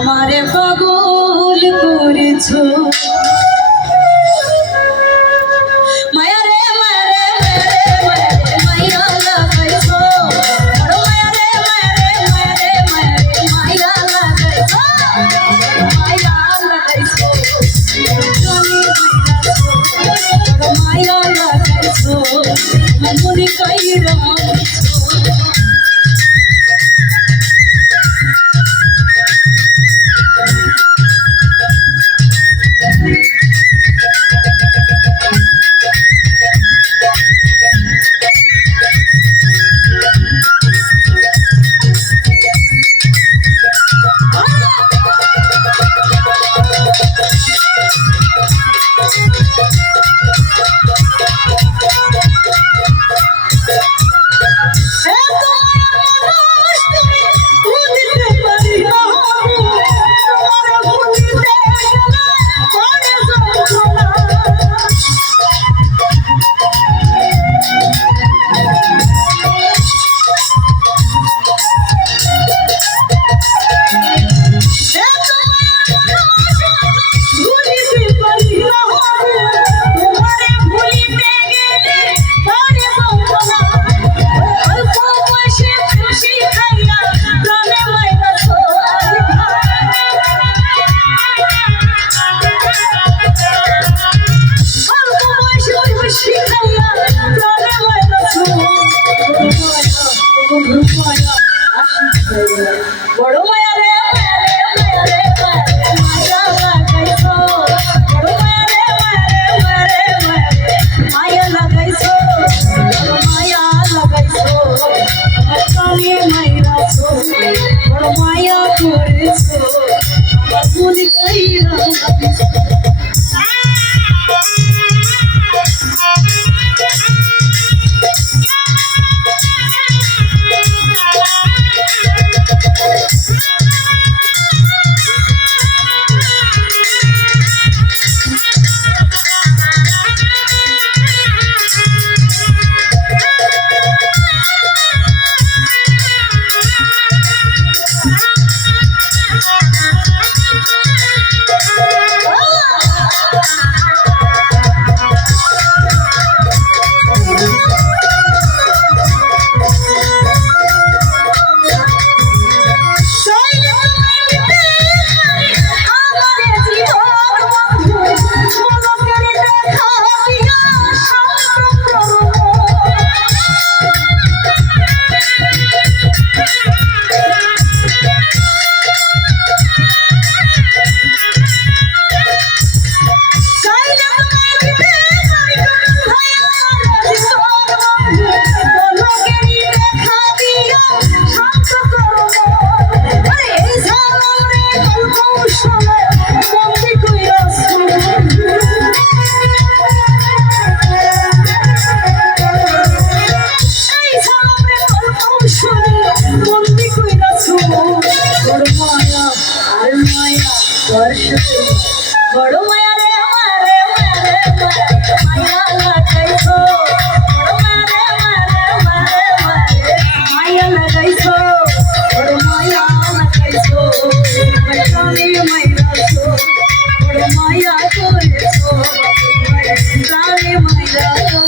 আমারে পাগল করেছো মায়া রে মায়া রে মায়া রে মায়া লাগাইছো বড় মায়া রে মায়া রে মায়া রে মায়া রে মায়া লাগাইছো মায়া লাগাইছো বড় মায়া লাগাইছো মনে কইরা বড় মায়া রে মায়া রে মায়া লাগাইছো বড় মায়া রে মায়া রে মায়া লাগাইছো মায়া লাগাইছো কানে মাইরাছো বড় মায়া করেছো মনে কইরা বড় মায়া রে মায়া লাগাইছো বড় মায়া রে মায়া লাগাইছো বড় মায়া লাগাইছো কানে মাইরাছো বড় মায়া করেছো কানে মাইরাছো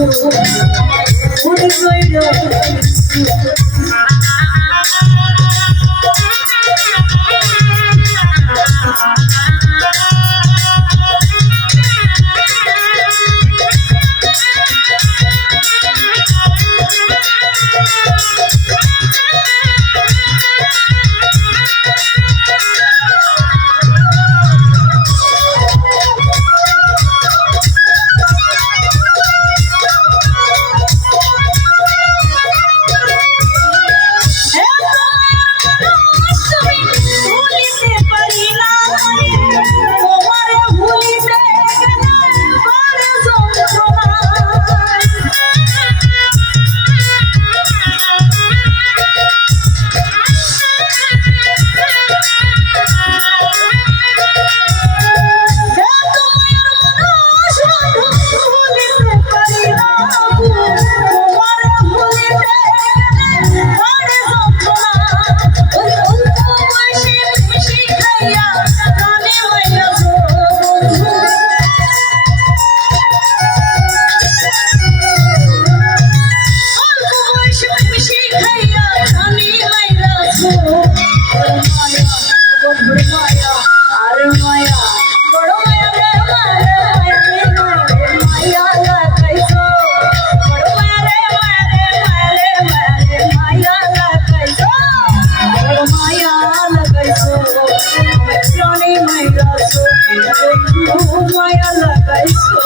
ভুল কইরো মায়া লাগাইছো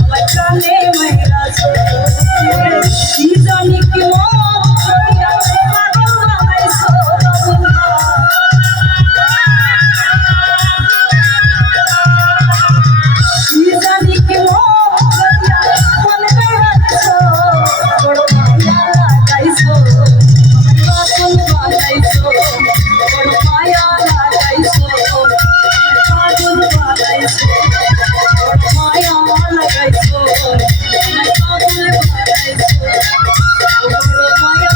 আমার প্রাণে মাইরাছো কি জানি কি মন করিয়া পাগল বানাইছো রবুনা কি জানি কি মন করিয়া মন করাইছো বড় মায়া লাগাইছো পাগল বানাইছো বড় মায়া লাগাইছো পাগল বানাইছো মায়া লাগাইছো পাগল বানাইছো বড় মায়া